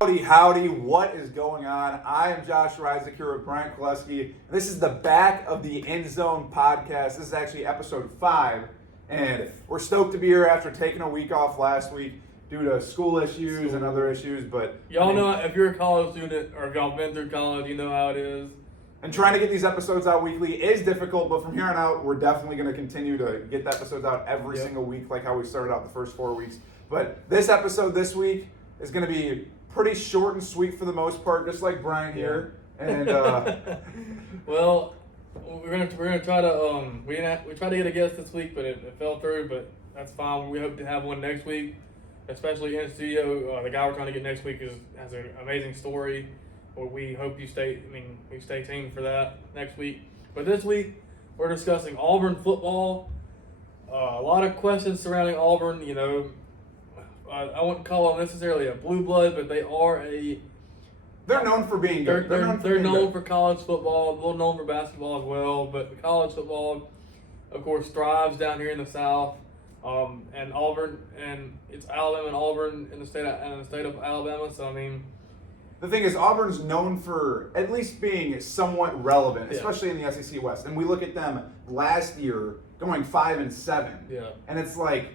Howdy, what is going on? I am Josh Reisig here with Brian Koleski. This is the Back of the End Zone podcast. This is actually episode 5, and we're stoked to be here after taking a week off last week due to school issues and other issues. But y'all know if you're a college student or if y'all been through college, you know how it is. And trying to get these episodes out weekly is difficult, but from here on out, we're definitely going to continue to get the episodes out every single week, like how we started out the first 4 weeks. But this episode this week is going to be pretty short and sweet for the most part, just like Brian here. And well, we're gonna try to we tried to get a guest this week, but it fell through. But that's fine. We hope to have one next week, especially in studio. The guy we're trying to get next week has an amazing story. We hope you stay tuned for that next week. But this week we're discussing Auburn football. A lot of questions surrounding Auburn. You know, I wouldn't call them necessarily a blue blood, but they are they're known for being good. They're known for college football, a little known for basketball as well. But the college football, of course, thrives down here in the South. And Auburn, and it's Alabama and Auburn in the state of Alabama. So I mean, the thing is, Auburn's known for at least being somewhat relevant, especially in the SEC West. And we look at them last year going 5-7. Yeah. And it's like,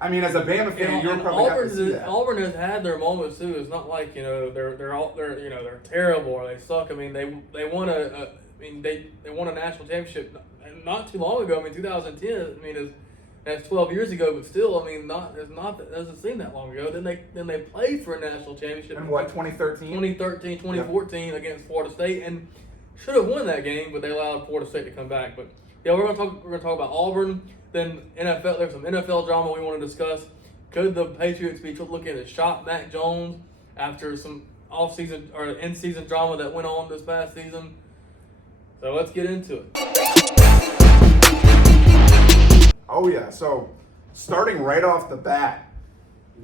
I mean, as a Bama fan, you're probably happy to see that. Auburn has had their moments too. It's not like they're terrible or they suck. I mean they won they won a national championship not too long ago. I mean 2010. I mean that's 12 years ago, but still, I mean doesn't seem that long ago. Then they played for a national championship in what 2013, 2014 against Florida State and should have won that game, but they allowed Florida State to come back. But yeah, we're gonna talk about Auburn. Then NFL, there's some NFL drama we want to discuss. Could the Patriots be looking to shop Mac Jones after some off-season or in-season drama that went on this past season? So let's get into it. Oh yeah, so starting right off the bat,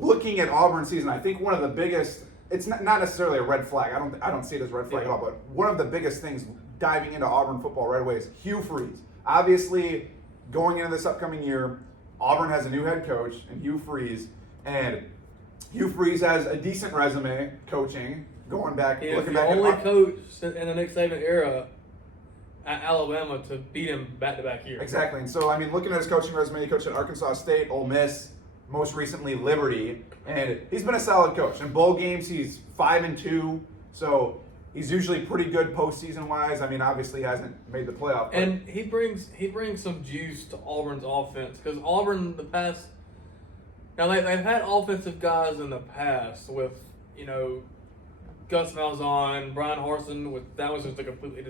looking at Auburn season, I think one of the biggest, it's not necessarily a red flag. I don't see it as a red flag at all, but one of the biggest things diving into Auburn football right away is Hugh. Obviously, going into this upcoming year, Auburn has a new head coach in Hugh, and Hugh has a decent resume coaching, going back, looking back. He's the only coach in the Nick Saban era at Alabama to beat him back-to-back years. Exactly, and so, I mean, looking at his coaching resume, he coached at Arkansas State, Ole Miss, most recently Liberty, and he's been a solid coach. In bowl games, he's 5-2, so he's usually pretty good postseason-wise. I mean, obviously he hasn't made the playoff. And he brings some juice to Auburn's offense because Auburn they've had offensive guys in the past with Gus Malzahn, Brian Harsin. That was just a completely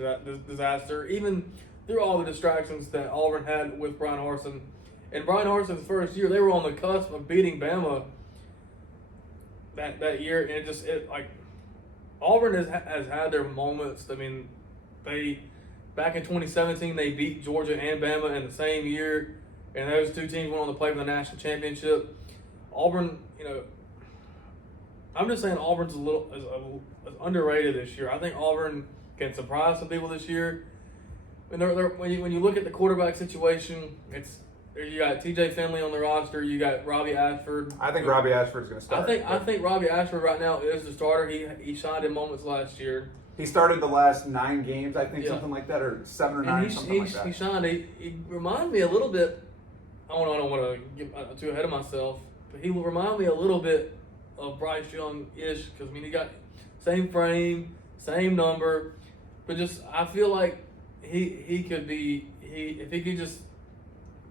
disaster. Even through all the distractions that Auburn had with Brian Harsin. In Brian Harsin's first year, they were on the cusp of beating Bama that year, and Auburn has had their moments. I mean, back in 2017 they beat Georgia and Bama in the same year, and those two teams went on to play for the national championship. Auburn, I'm just saying Auburn's is underrated this year. I think Auburn can surprise some people this year. And when you look at the quarterback situation, you got T.J. Finley on the roster. You got Robbie Ashford. I think Robbie Ashford's going to start. I think Robbie Ashford right now is the starter. He shined in moments last year. He started the last 9 games, I think, something like that, or 7 or 9, something like that. He shined. He reminded me a little bit. I don't want to get too ahead of myself, but he will remind me a little bit of Bryce Young-ish because I mean he got same frame, same number, but just I feel like he could be if he could just.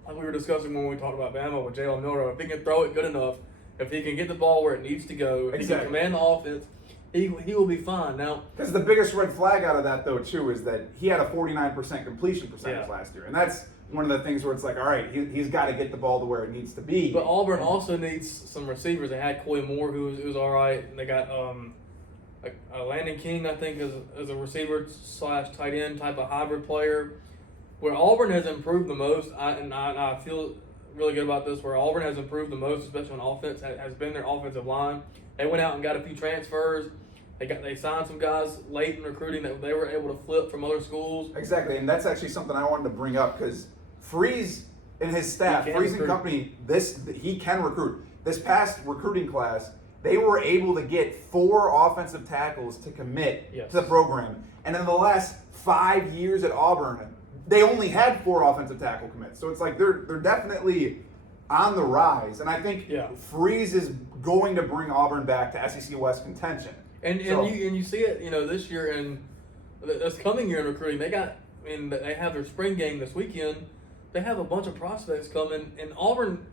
Like we were discussing when we talked about Bama with Jalen Milroe, if he can throw it good enough, if he can get the ball where it needs to go, if he can command the offense, he will be fine. Now, because the biggest red flag out of that, though, too, is that he had a 49% completion percentage last year. And that's one of the things where it's like, all right, he's got to get the ball to where it needs to be. But Auburn also needs some receivers. They had Coy Moore, who was all right. And they got Landon King, I think, as a receiver / tight end type of hybrid player. Where Auburn has improved the most, I feel really good about this, where Auburn has improved the most, especially on offense, has been their offensive line. They went out and got a few transfers. They signed some guys late in recruiting that they were able to flip from other schools. Exactly, and that's actually something I wanted to bring up because Freeze and his staff, Freeze and company, he can recruit. This past recruiting class, they were able to get 4 offensive tackles to commit to the program. And in the last 5 years at Auburn, they only had 4 offensive tackle commits. So it's like they're definitely on the rise. And I think Freeze is going to bring Auburn back to SEC West contention. And you see it, this year and this coming year in recruiting. They have their spring game this weekend. They have a bunch of prospects coming, and Auburn.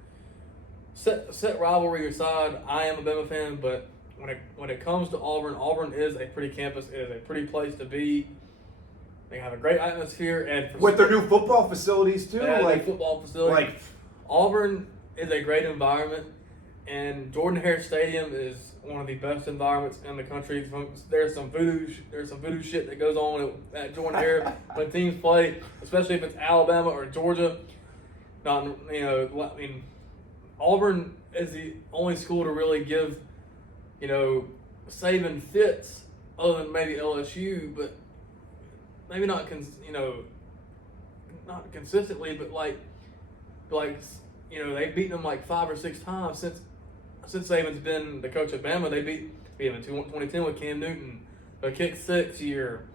Set rivalry aside, I am a Bama fan, but when it comes to Auburn is a pretty campus. It is a pretty place to be. They have a great atmosphere, and with their new football facilities too, Auburn is a great environment, and Jordan-Hare Stadium is one of the best environments in the country. There's some voodoo shit that goes on at Jordan-Hare when teams play, especially if it's Alabama or Georgia. Auburn is the only school to really give, Saban fits, other than maybe LSU, but maybe not consistently, but they've beaten them like 5 or 6 times since Saban's been the coach at Bama. They beat him in 2010 with Cam Newton, a kick 6 year.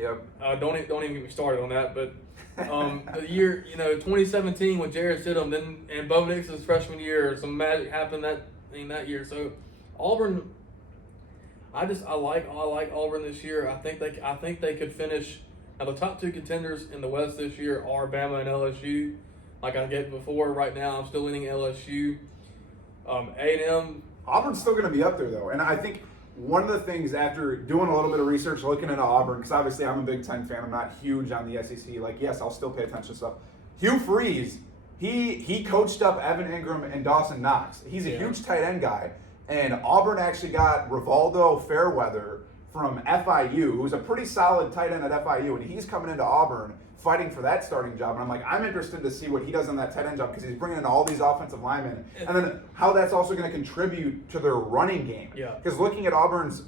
Yep. Don't even get me started on that, but. The year, 2017 with Jarrett Stidham, and Bo Nix's freshman year, some magic happened that year. So Auburn, I like Auburn this year. I think they could finish. Now the top 2 contenders in the West this year are Bama and LSU. Like I get before, right now I'm still leaning LSU. A&M. Auburn's still going to be up there though, and I think. One of the things after doing a little bit of research, looking into Auburn, because obviously I'm a Big Ten fan, I'm not huge on the SEC. Yes, I'll still pay attention to stuff. Hugh Freeze, he coached up Evan Ingram and Dawson Knox. He's a huge tight end guy, and Auburn actually got Rivaldo Fairweather from FIU, who's a pretty solid tight end at FIU, and he's coming into Auburn fighting for that starting job. And I'm interested to see what he does on that tight end job because he's bringing in all these offensive linemen. And then how that's also going to contribute to their running game. Yeah. Because looking at Auburn's,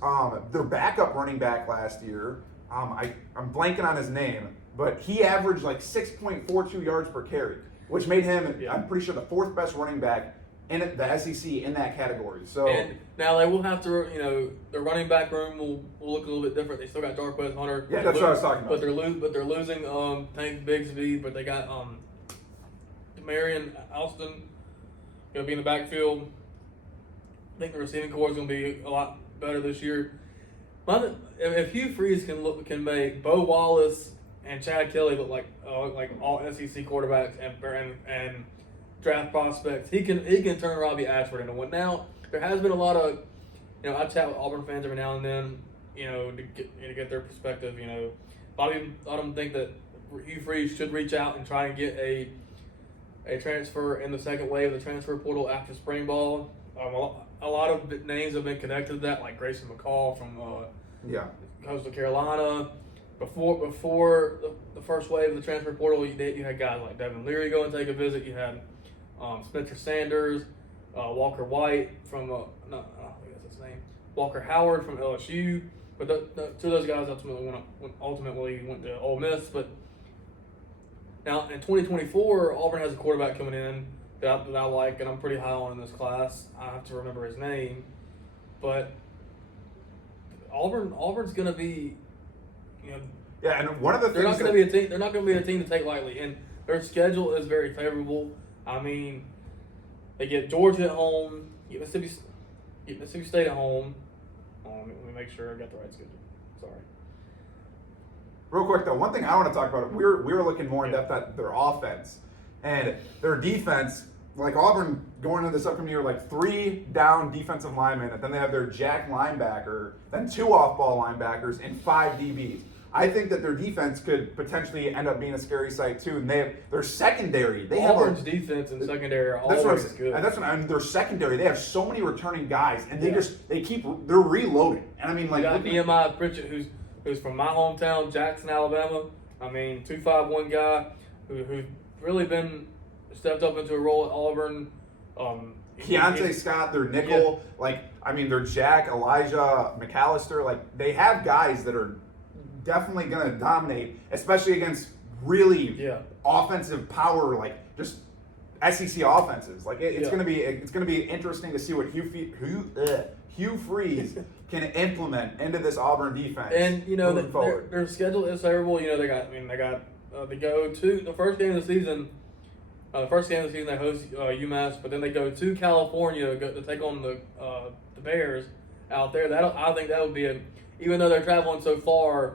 their backup running back last year, I'm blanking on his name, but he averaged 6.42 yards per carry, which made him, I'm pretty sure, the 4th best running back in the SEC in that category. So and now they will have to, their running back room will look a little bit different. They still got Darquez Hunter. Yeah, that's what I was talking about. But they're losing Tank Bigsby, but they got Demarion Alston going to be in the backfield. I think the receiving corps is going to be a lot better this year. If Hugh Freeze can make Bo Wallace and Chad Kelly look like all SEC quarterbacks and draft prospects, he can turn Robbie Ashford into one. Now there has been a lot of, I chat with Auburn fans every now and then, to get their perspective. A lot of them think that Hugh Freeze should reach out and try and get a transfer in the second wave of the transfer portal after spring ball. A lot of names have been connected to that, like Grayson McCall from Coastal Carolina. Before the first wave of the transfer portal, you had guys like Devin Leary go and take a visit. You had Spencer Sanders, Walker White from I don't think that's his name. Walker Howard from LSU, but two of those guys ultimately went to Ole Miss. But now in 2024, Auburn has a quarterback coming in that I like, and I'm pretty high on in this class. I have to remember his name, but Auburn's going to be, yeah, and one of the they're not going to be a team. They're not going to be a team to take lightly, and their schedule is very favorable. I mean, they get Georgia at home, get Mississippi State at home. Let me make sure I got the right schedule. Sorry. Real quick though, one thing I want to talk about, we were looking more in depth at their offense and their defense. Like Auburn going into this upcoming year, 3 down defensive linemen, and then they have their jack linebacker, then 2 off-ball linebackers, and 5 DBs. I think that their defense could potentially end up being a scary sight too. And their secondary. Auburn's defense and secondary are always good. And that's what their secondary. They have so many returning guys, and they're reloading. And I mean, you got Nehemiah Pritchett, who's from my hometown, Jackson, Alabama. I mean, 251 guy who's really been stepped up into a role at Auburn. Keontae Scott, their nickel. Their Jack, Elijah McAllister. They have guys that are definitely going to dominate, especially against really offensive power, just SEC offenses. It's going to be interesting to see what Hugh Hugh Freeze can implement into this Auburn defense. And moving forward. their schedule is favorable. They got they go to the first game of the season. The first game of the season they host UMass, but then they go to California to take on the Bears out there. I think that would be even though they're traveling so far.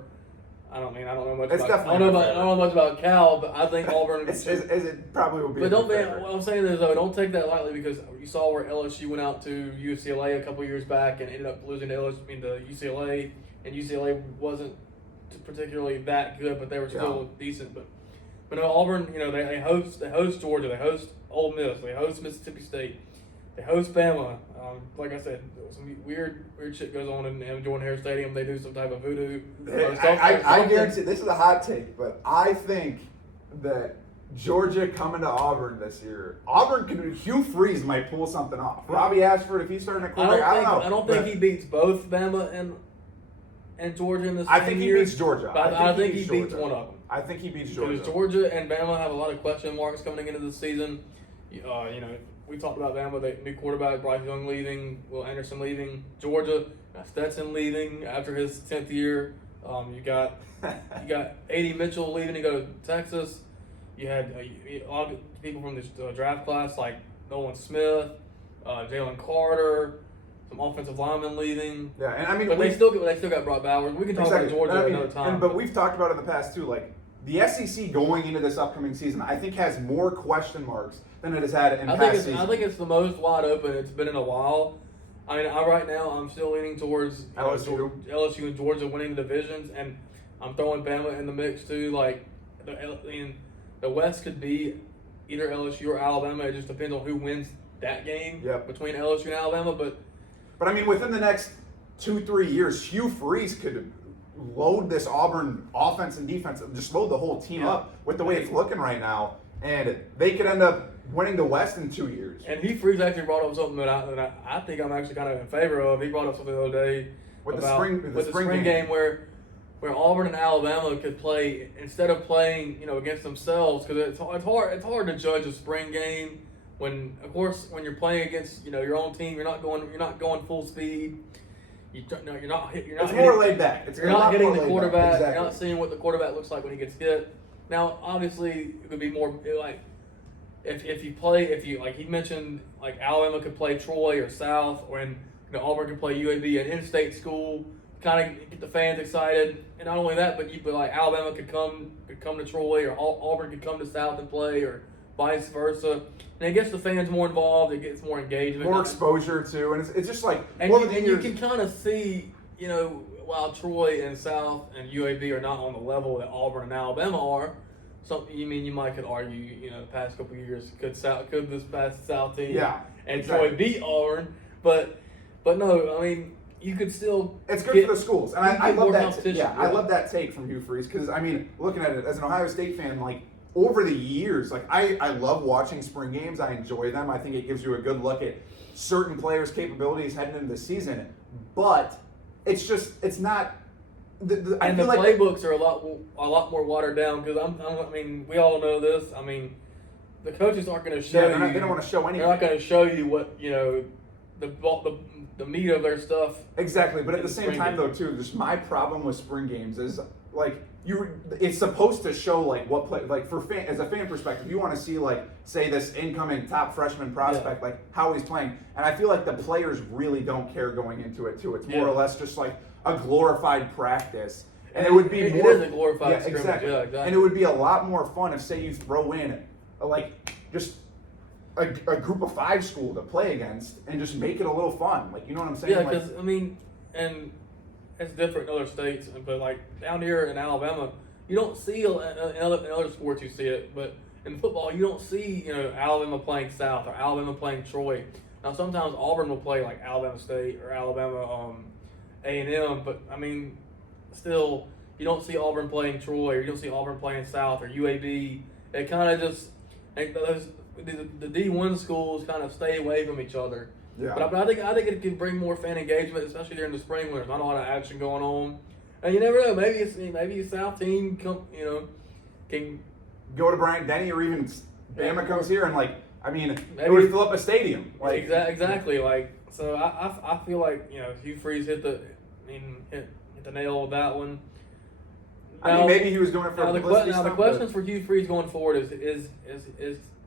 I don't know much. It's about, I don't know much about Cal, but I think Auburn. It probably will be. But what I'm saying is though, don't take that lightly because you saw where LSU went out to UCLA a couple years back and ended up losing to UCLA, and UCLA wasn't particularly that good, but they were still decent. But no, Auburn, they host Georgia, they host Ole Miss, they host Mississippi State, they host Bama. Like I said, some weird shit goes on in Jordan Hare Stadium. They do some type of voodoo. I guarantee this is a hot take, but I think that Georgia coming to Auburn this year, Hugh Freeze might pull something off. Robbie Ashford, if he's starting to quarterback, I don't know. I don't think he beats both Bama and Georgia in the same I think he beats Georgia. But I think he beats one of them. I think he beats Georgia. Because Georgia and Bama have a lot of question marks coming into the season. We talked about Bama, the new quarterback, Bryce Young leaving, Will Anderson leaving. Georgia, Stetson leaving after his 10th year. You got A.D. Mitchell leaving to go to Texas. You had a lot of people from this draft class like Nolan Smith, Jalen Carter, some offensive linemen leaving. Yeah, and I mean, but they still got Brock Bowers. We can talk about Georgia another time. But we've talked about it in the past too. Like the SEC going into this upcoming season, I think has more question marks than it has had in past seasons. I think it's the most wide open it's been in a while. I mean, right now I'm still leaning towards LSU and Georgia winning the divisions, and I'm throwing Bama in the mix too. Like the West could be either LSU or Alabama. It just depends on who wins that game between LSU and Alabama. But I mean, within the next 2-3 years, Hugh Freeze could load this Auburn offense and defense, just load the whole team up with the way it's looking right now, and they could end up winning the West in 2 years. And Hugh Freeze actually brought up something that I think I'm actually kind of in favor of. He brought up something the other day with about the spring game where Auburn and Alabama could play instead of playing against themselves, because it's hard to judge a spring game when you're playing against your own team. You're not going full speed. You're not it's more laid back. You're not hitting the quarterback. Exactly. You're not seeing what the quarterback looks like when he gets hit. Now, obviously, it would be more like if you like he mentioned, like Alabama could play Troy or South, or Auburn could play UAB, an in-state school, kind of get the fans excited. And not only that, but like Alabama could come to Troy, or Auburn could come to South and play, or vice versa. And it gets the fans more involved. It gets more engagement, more exposure too, and it's just like you can kind of see, while Troy and South and UAB are not on the level that Auburn and Alabama are. You might could argue, the past couple of years could this past South team and Troy beat Auburn, but no, I mean you could still. It's good for the schools, and I love that. I love that take from Hugh Freeze, because I mean, looking at it as an Ohio State fan, like over the years, like I love watching spring games. I enjoy them. I think it gives you a good look at certain players' capabilities heading into the season, but it's not. The playbooks are a lot more watered down, because I mean we all know this. I mean the coaches aren't going to show you. They don't want to show anything. They're not going to show you what the meat of their stuff. Exactly, but at the same time though too, just my problem with spring games is like it's supposed to show like what play, like as a fan perspective, you want to see like say this incoming top freshman prospect like how he's playing, and I feel like the players really don't care going into it too. It's more or less just like a glorified practice, and it would be it more. It is a glorified scrimmage, exactly. And it would be a lot more fun if say you throw in like just a group of 5 school to play against and just make it a little fun. Like, you know what I'm saying? Yeah, because I mean, and it's different in other states, but like down here in Alabama, you don't see in other sports you see it, but in football you don't see Alabama playing South or Alabama playing Troy. Now sometimes Auburn will play like Alabama State or Alabama A&M, but I mean still you don't see Auburn playing Troy, or you don't see Auburn playing South or UAB. It kind of just the D1 schools kind of stay away from each other. Yeah. But I think it can bring more fan engagement, especially during the spring when there's not a lot of action going on. And you never know, maybe a South team can go to Bryant Denny, or even Bama comes here, and like I mean, it Maybe- would fill up a stadium. Like exactly. Like, so I feel like, Hugh Freeze hit the nail with that one. I mean, maybe he was doing it for a publicity the stunt, questions for Hugh Freeze going forward is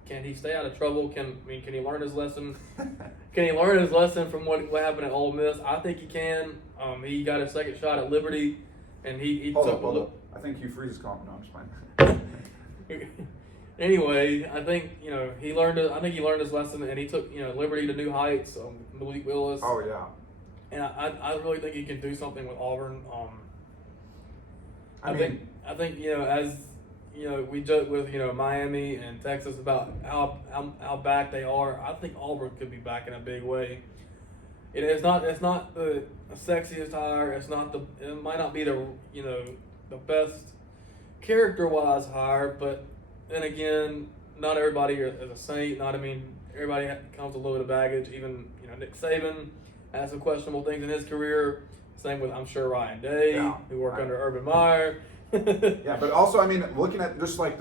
can he stay out of trouble? Can he learn his lesson? Can he learn his lesson from what happened at Ole Miss? I think he can. He got a second shot at Liberty, and he Hold took up. I think Hugh Freeze is calling. No, I'm just playing. Anyway, I think he learned. I think he learned his lesson, and he took Liberty to new heights. Malik Willis. Oh yeah. And I really think he can do something with Auburn. I think as we joke with Miami and Texas about how back they are. I think Auburn could be back in a big way. It's not the sexiest hire. It might not be the the best character-wise hire, but then again, not everybody is a saint. Everybody comes with a little bit of baggage. Even Nick Saban has some questionable things in his career. Same with, I'm sure, Ryan Day, who worked under Urban Meyer. Yeah, but also, looking at just like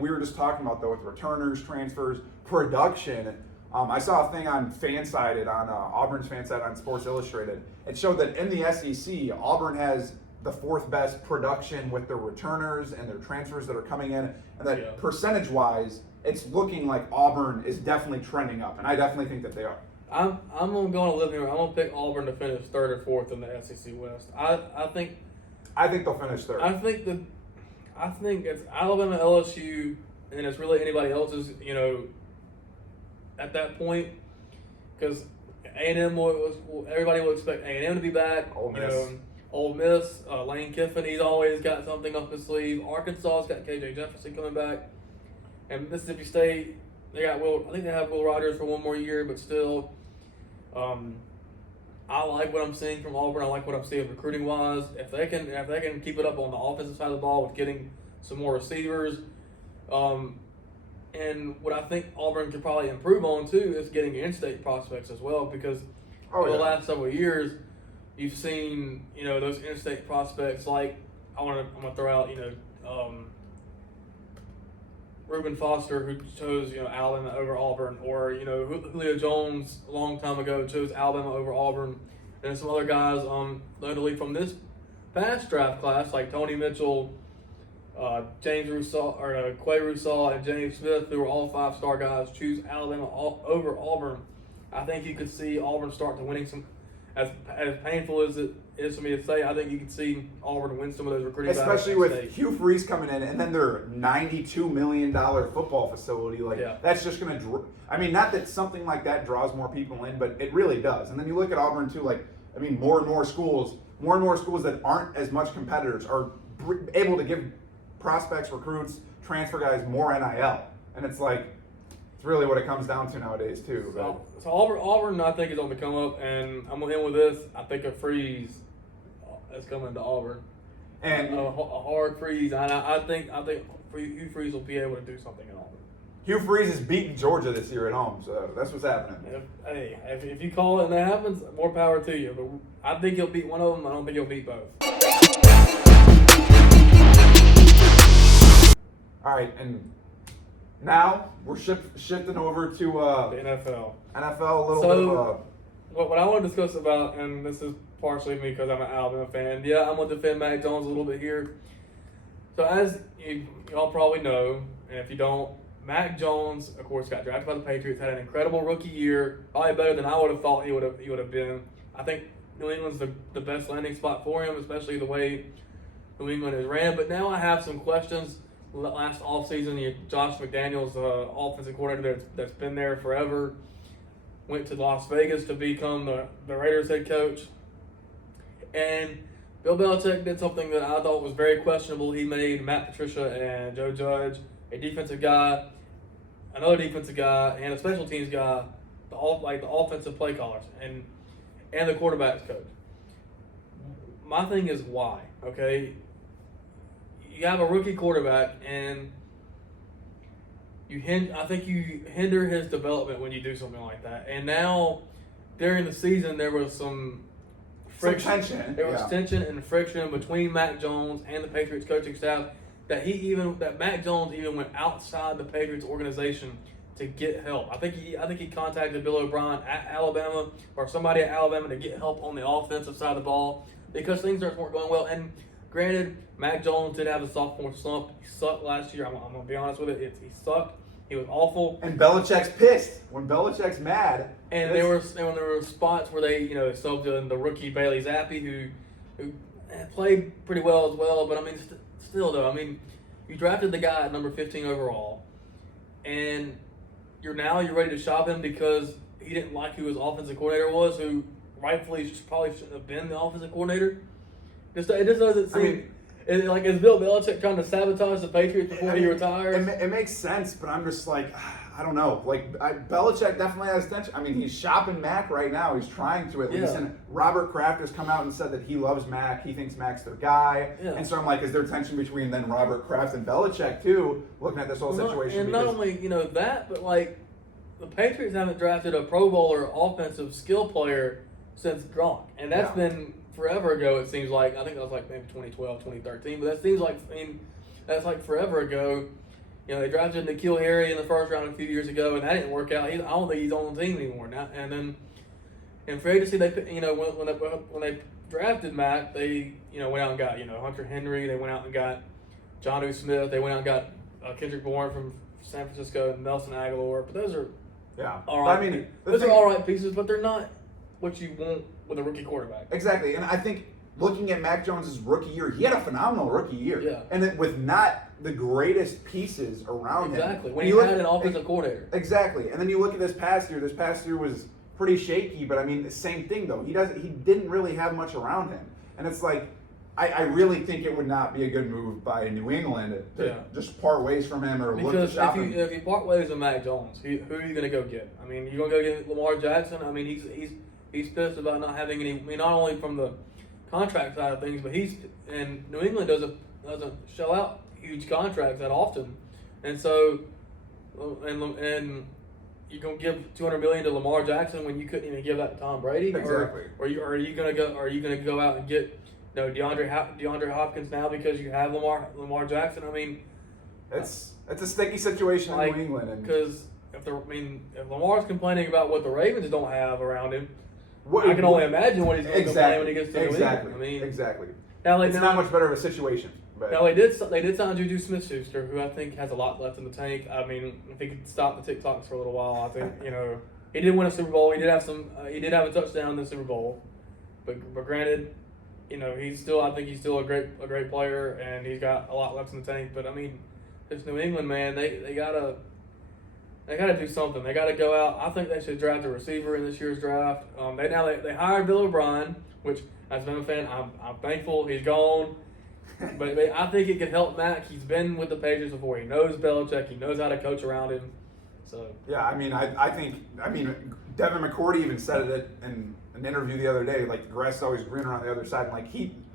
we were just talking about though with returners, transfers, production. I saw a thing on Fansided, on Auburn's Fansided on Sports Illustrated. It showed that in the SEC, Auburn has the fourth best production with their returners and their transfers that are coming in, and that percentage-wise, it's looking like Auburn is definitely trending up, and I definitely think that they are. I'm gonna go on a living room. I'm gonna pick Auburn to finish third or fourth in the SEC West. I think they'll finish third. I think it's Alabama, LSU, and it's really anybody else's. At that point, because A&M everybody will expect A&M to be back. Ole Miss, Lane Kiffin, he's always got something up his sleeve. Arkansas's got KJ Jefferson coming back, and Mississippi State, they got I think they have Will Rogers for one more year, but still. I like what I'm seeing from Auburn. I like what I'm seeing recruiting wise. If they can keep it up on the offensive side of the ball with getting some more receivers, and what I think Auburn could probably improve on too is getting in-state prospects as well, because over the last several years you've seen those in-state prospects like I'm gonna throw out Reuben Foster, who chose Alabama over Auburn, or Julio Jones a long time ago chose Alabama over Auburn, and some other guys notably from this past draft class like Tony Mitchell, James Rousseau, or Quay Rousseau, and James Smith, who were all 5-star guys, choose Alabama over Auburn. I think you could see Auburn start to winning some. As painful as it is for me to say, I think you can see Auburn win some of those recruiting battles. Especially with Hugh Freeze coming in, and then their $92 million football facility. That's just going to not that something like that draws more people in, but it really does. And then you look at Auburn too, more and more schools that aren't as much competitors are able to give prospects, recruits, transfer guys more NIL. And it's really what it comes down to nowadays too. So Auburn, I think, is on the come up, and I'm gonna end with this. I think a freeze is coming to Auburn, and a hard freeze. And I think Hugh Freeze will be able to do something in Auburn. Hugh Freeze is beating Georgia this year at home, so that's what's happening. If you call it and that happens, more power to you. But I think he'll beat one of them. I don't think he'll beat both. All right, and now we're shifting over to the NFL. NFL a little bit. What I want to discuss about, and this is partially me because I'm an Alabama fan. Yeah, I'm going to defend Mac Jones a little bit here. So as y'all probably know, and if you don't, Mac Jones, of course, got drafted by the Patriots, had an incredible rookie year, probably better than I would have thought he would have been. I think New England's the best landing spot for him, especially the way New England is ran. But now I have some questions. Last offseason, Josh McDaniels, offensive coordinator that's been there forever, went to Las Vegas to become the Raiders head coach. And Bill Belichick did something that I thought was very questionable. He made Matt Patricia and Joe Judge a defensive guy, another defensive guy, and a special teams guy, the offensive play callers and the quarterbacks coach. My thing is why, okay? You have a rookie quarterback, and I think you hinder his development when you do something like that. And now, during the season, there was some friction. There was tension and friction between Mac Jones and the Patriots coaching staff that Mac Jones even went outside the Patriots organization to get help. I think he contacted Bill O'Brien at Alabama or somebody at Alabama to get help on the offensive side of the ball because things weren't going well. And granted, Mac Jones did have a sophomore slump. He sucked last year. I'm gonna be honest with it. He sucked. He was awful. And Belichick's pissed. When Belichick's mad. And there were spots where they subbed in the rookie Bailey Zappi who played pretty well as well. But I mean, still though, I mean, you drafted the guy at number 15 overall, and you're ready to shop him because he didn't like who his offensive coordinator was, who rightfully probably shouldn't have been the offensive coordinator. It just doesn't seem is Bill Belichick trying to sabotage the Patriots before he retires? It makes sense, but I'm just like, I don't know. Like Belichick definitely has tension. I mean, he's shopping Mac right now. He's trying to at least. And Robert Kraft has come out and said that he loves Mac. He thinks Mac's their guy. Yeah. And so I'm like, is there tension between then Robert Kraft and Belichick too? Looking at this whole situation. And not only that, but like the Patriots haven't drafted a Pro Bowler offensive skill player since Gronk, and that's been forever ago. It seems like I think that was like maybe 2012, 2013, but that seems like that's like forever ago. They drafted N'Keal Harry in the first round a few years ago, and that didn't work out. I don't think he's on the team anymore now. And for agency, they when they drafted Mac, they went out and got Hunter Henry. They went out and got Jonnu Smith. They went out and got Kendrick Bourne from San Francisco and Nelson Aguilar. But those are all right. I mean, those are all right pieces, but they're not what you want with a rookie quarterback. Exactly, and I think looking at Mac Jones' rookie year, he had a phenomenal rookie year. Yeah. And then with not the greatest pieces around him. Exactly. When you had an offensive coordinator. Exactly. And then you look at this past year. This past year was pretty shaky, but I mean the same thing though. He didn't really have much around him. And it's like I really think it would not be a good move by New England to just part ways from him or look to shop him. If you part ways with Mac Jones, who are you gonna go get? I mean, you gonna go get Lamar Jackson? I mean, he's pissed about not having any. I mean, not only from the contract side of things, but New England doesn't shell out huge contracts that often, and so and you're gonna give $200 million to Lamar Jackson when you couldn't even give that to Tom Brady. Exactly. Or are you gonna go out and get DeAndre Hopkins now because you have Lamar Jackson? I mean, it's a sticky situation in New England, because if Lamar's complaining about what the Ravens don't have around him, I can only imagine what he's going to complain when he gets to New England. I mean, exactly. Now, it's not much better of a situation. But. Now they did sign Juju Smith-Schuster, who I think has a lot left in the tank. I mean, if he could stop the TikToks for a little while, I think he did win a Super Bowl. He did have a touchdown in the Super Bowl, but granted, he's still a great player, and he's got a lot left in the tank. But I mean, this New England man, they gotta do something. They gotta go out. I think they should draft a receiver in this year's draft. They hired Bill O'Brien, which as a Bama fan, I'm thankful he's gone. But I think it could help Mac. He's been with the Patriots before. He knows Belichick. He knows how to coach around him. So yeah, I mean, I think Devin McCourty even said it in an interview the other day. Like the grass is always greener on the other side. And like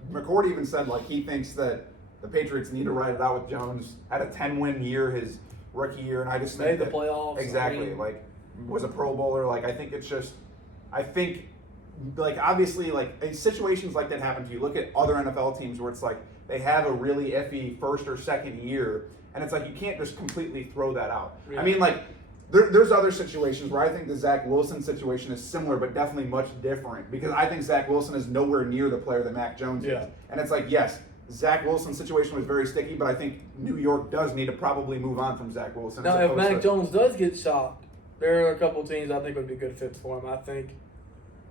McCourty even said like he thinks that the Patriots need to ride it out with Jones. Had a 10-win year his rookie year, and I just made think the playoffs. Exactly, was a Pro Bowler. Like I think obviously in situations like that happen to you. Look at other NFL teams where it's like they have a really iffy first or second year, and it's like you can't just completely throw that out. Yeah. I mean, there's other situations where I think the Zach Wilson situation is similar, but definitely much different because I think Zach Wilson is nowhere near the player that Mac Jones is. And it's like, yes, Zach Wilson's situation was very sticky, but I think New York does need to probably move on from Zach Wilson. Now, if Mac Jones does get shopped, there are a couple teams I think would be good fits for him. I think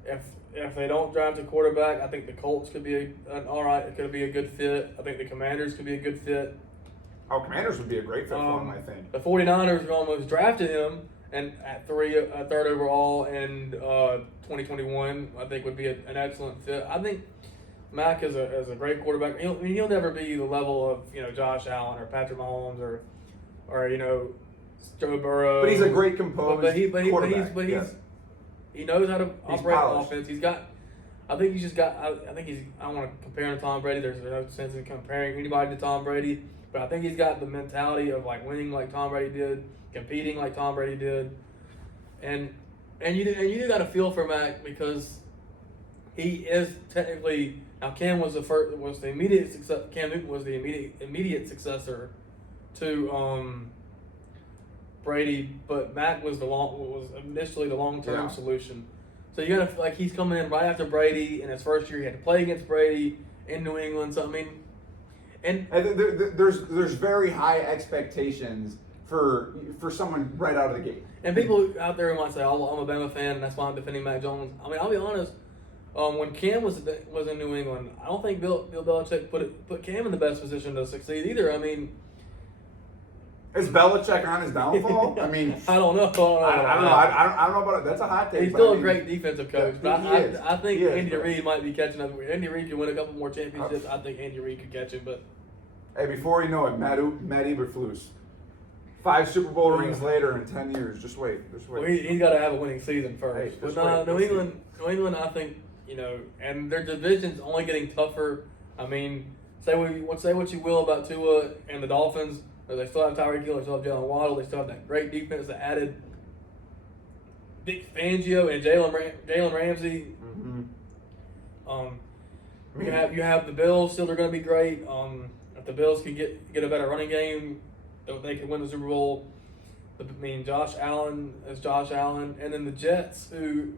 if they don't draft a quarterback, I think the Colts could be it could be a good fit. I think the Commanders could be a good fit. Oh, Commanders would be a great fit for him, I think. The 49ers almost drafted him and at third overall in 2021, I think would be an excellent fit. I think Mac is a great quarterback. He'll never be the level of Josh Allen or Patrick Mahomes or Joe Burrow. But he's a great composed quarterback. He knows how to operate an offense. He's got. I think he's just got. I don't want to compare him to Tom Brady. There's no sense in comparing anybody to Tom Brady. But I think he's got the mentality of winning like Tom Brady did, competing like Tom Brady did, and you got a feel for Mac because he is technically now. Cam was the immediate success. Cam Newton was the immediate successor to Brady, but Mac was initially the long-term Yeah. solution. So you gotta like he's coming in right after Brady in his first year. He had to play against Brady in New England. So I mean, and there's very high expectations for someone right out of the gate. And people out there might say, "Oh, I'm a Bama fan, and that's why I'm defending Mac Jones." I mean, I'll be honest. When Cam was in New England, I don't think Bill Belichick put Cam in the best position to succeed either. I mean, is Belichick on his downfall? I mean, I don't know. I don't know. I don't know about it. That's a hot take. He's but still I a mean, great defensive coach, yeah, but he is. I think He is, Andy but- Reid might be catching up. Andy Reid could win a couple more championships. I think Andy Reid could catch him, but Hey, before you know it, Matt Eberflus. 5 Super Bowl rings later in 10 years. Just wait. well, he's got to have a winning season first. Hey, but just no, wait. New Let's England, I think and their division's only getting tougher. I mean, say what you will about Tua and the Dolphins. They still have Tyreek Hill, they still have Jalen Waddle, they still have that great defense that added Vic Fangio and Jalen Ramsey. Mm-hmm. You have the Bills still. They're going to be great. If the Bills can get a better running game, they can win the Super Bowl. I mean, Josh Allen is Josh Allen, and then the Jets who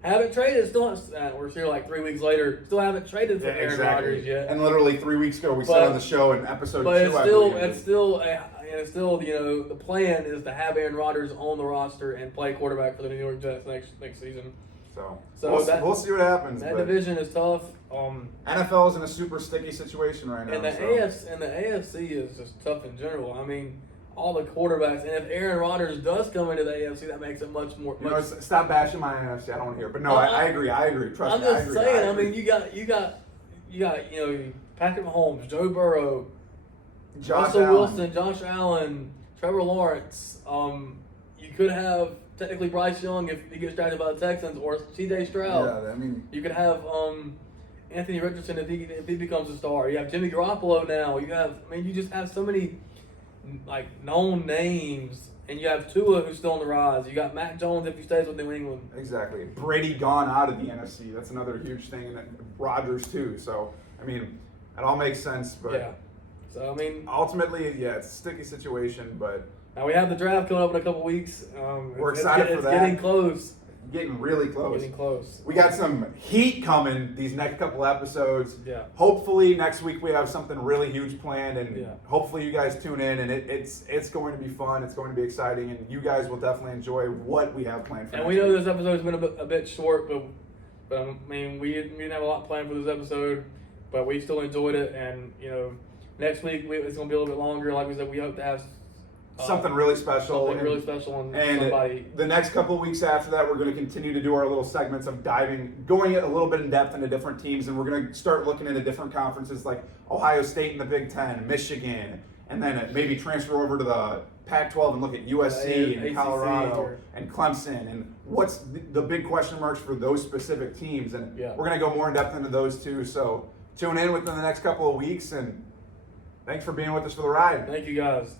haven't traded. We're here like 3 weeks later. Still haven't traded for Aaron Rodgers yet. And literally 3 weeks ago, we said on the show in episode 2. But it's I still believe. it's still the plan is to have Aaron Rodgers on the roster and play quarterback for the New York Jets next season. So we'll see what happens. That but division is tough. NFL is in a super sticky situation right now. And the AFC is just tough in general. I mean, all the quarterbacks, and if Aaron Rodgers does come into the AFC, that makes it much more. Stop bashing my NFC. I don't want to hear, but no, I agree. Trust I'm me. just saying. I agree. mean, you got Patrick Mahomes, Joe Burrow, Russell Wilson, Josh Allen, Trevor Lawrence. You could have technically Bryce Young if he gets drafted by the Texans, or C.J. Stroud. Yeah, I mean, you could have Anthony Richardson if he becomes a star. You have Jimmy Garoppolo now. You just have so many like known names, and you have Tua who's still on the rise. You got Mac Jones if he stays with New England. Exactly. Brady gone out of the NFC. That's another huge thing, and then Rodgers too. So I mean, it all makes sense. But yeah. So I mean, ultimately, yeah, it's a sticky situation, but now we have the draft coming up in a couple weeks. We're excited for that. It's getting close. Getting really close. Getting close. We got some heat coming these next couple episodes. Yeah. Hopefully next week we have something really huge planned, and Yeah. hopefully you guys tune in, and it's going to be fun. It's going to be exciting, and you guys will definitely enjoy what we have planned for. And next we know week. this episode's been a bit short, but I mean we didn't have a lot planned for this episode, but we still enjoyed it. And next week it's going to be a little bit longer. Like we said, we hope to have something really special. And somebody. The next couple of weeks after that, we're going to continue to do our little segments of going a little bit in depth into different teams, and we're going to start looking into different conferences like Ohio State in the Big Ten, Michigan, and then maybe transfer over to the Pac-12 and look at USC and ACC, Colorado and Clemson, and what's the big question marks for those specific teams. And we're going to go more in depth into those too. So tune in within the next couple of weeks, and thanks for being with us for the ride. Thank you guys.